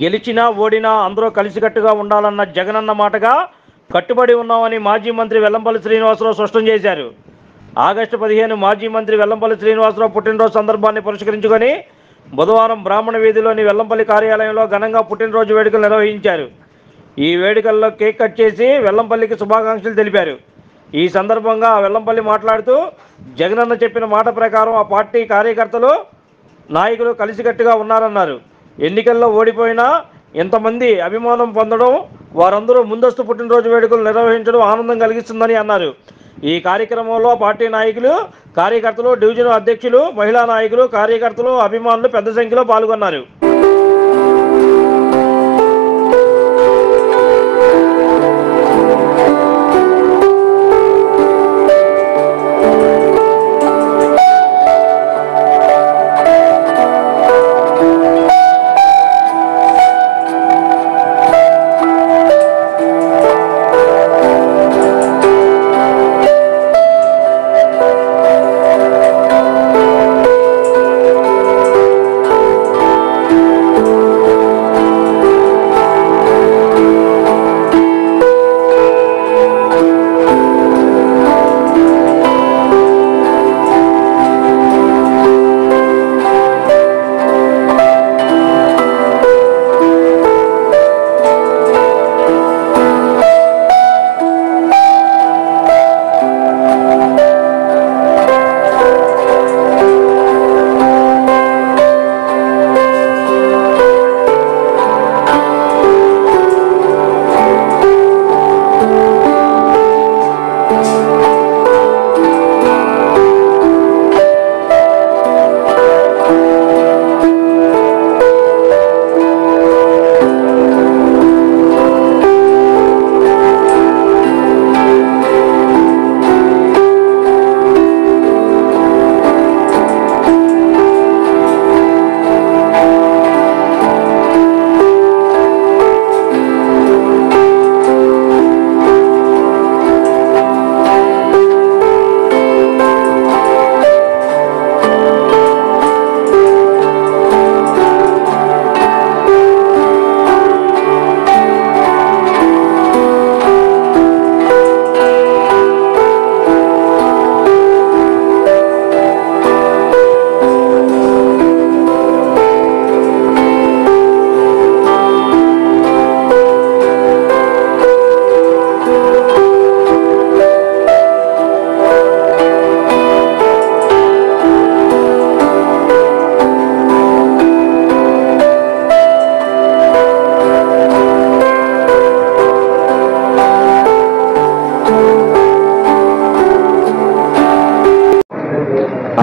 గెలిచినా ఓడినా అందరూ కలిసికట్టుగా ఉండాలన్న జగనన్న మాటగా కట్టుబడి ఉన్నామని మాజీ మంత్రి వెల్లంపల్లి శ్రీనివాసరావు స్పష్టం చేశారు. ఆగస్టు 15 మాజీ మంత్రి వెల్లంపల్లి శ్రీనివాసరావు పుట్టినరోజు సందర్భాన్ని పురస్కరించుకొని బుధవారం బ్రాహ్మణ వీధిలోని వెల్లంపల్లి కార్యాలయంలో ఘనంగా పుట్టినరోజు వేడుకలు నిర్వహించారు. ఈ వేడుకల్లో కేక్ కట్ చేసి వెల్లంపల్లికి శుభాకాంక్షలు తెలిపారు. ఈ సందర్భంగా వెల్లంపల్లి మాట్లాడుతూ జగనన్న చెప్పిన మాట ప్రకారం ఆ పార్టీ కార్యకర్తలు నాయకులు కలిసికట్టుగా ఉన్నారన్నారు. ఎన్నికల్లో ఓడిపోయినా ఇంతమంది అభిమానం పొందడం, వారందరూ ముందస్తు పుట్టినరోజు వేడుకలు నిర్వహించడం ఆనందం కలిగిస్తుందని అన్నారు. ఈ కార్యక్రమంలో పార్టీ నాయకులు, కార్యకర్తలు, డివిజన్ అధ్యక్షులు, మహిళా నాయకులు, కార్యకర్తలు, అభిమానులు పెద్ద సంఖ్యలో పాల్గొన్నారు.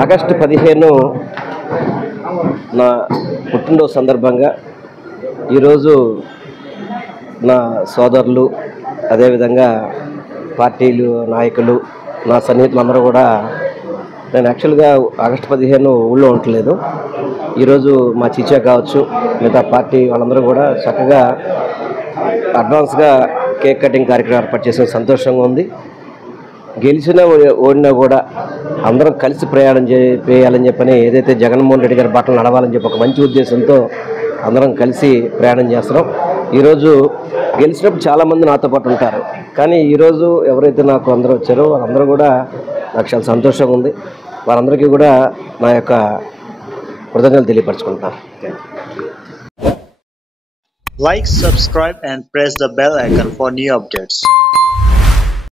ఆగస్టు 15 నా పుట్టినరోజు సందర్భంగా ఈరోజు నా సోదరులు, అదేవిధంగా పార్టీలు నాయకులు, నా సన్నిహితులు అందరూ కూడా, నేను యాక్చువల్గా ఆగస్టు 15 ఊళ్ళో ఉండట్లేదు. ఈరోజు మా చిచ్చా కావచ్చు, మిగతా పార్టీ వాళ్ళందరూ కూడా చక్కగా అడ్వాన్స్గా కేక్ కటింగ్ కార్యక్రమం ఏర్పాటు చేసిన సంతోషంగా ఉంది. గెలిచినా ఓడినా కూడా అందరం కలిసి ప్రయాణం చేయాలని చెప్పని, ఏదైతే జగన్మోహన్ రెడ్డి గారి బాటలు నడవాలని చెప్పి ఒక మంచి ఉద్దేశంతో అందరం కలిసి ప్రయాణం చేస్తున్నాం. ఈరోజు గెలిచినప్పుడు చాలామంది నాతో పాటు ఉంటారు, కానీ ఈరోజు ఎవరైతే నాకు అందరూ వచ్చారో వాళ్ళందరూ కూడా నాకు చాలా సంతోషంగా ఉంది. వారందరికీ కూడా నా యొక్క కృతజ్ఞతలు తెలియపరచుకుంటాను. Like, subscribe and press the bell icon for new updates.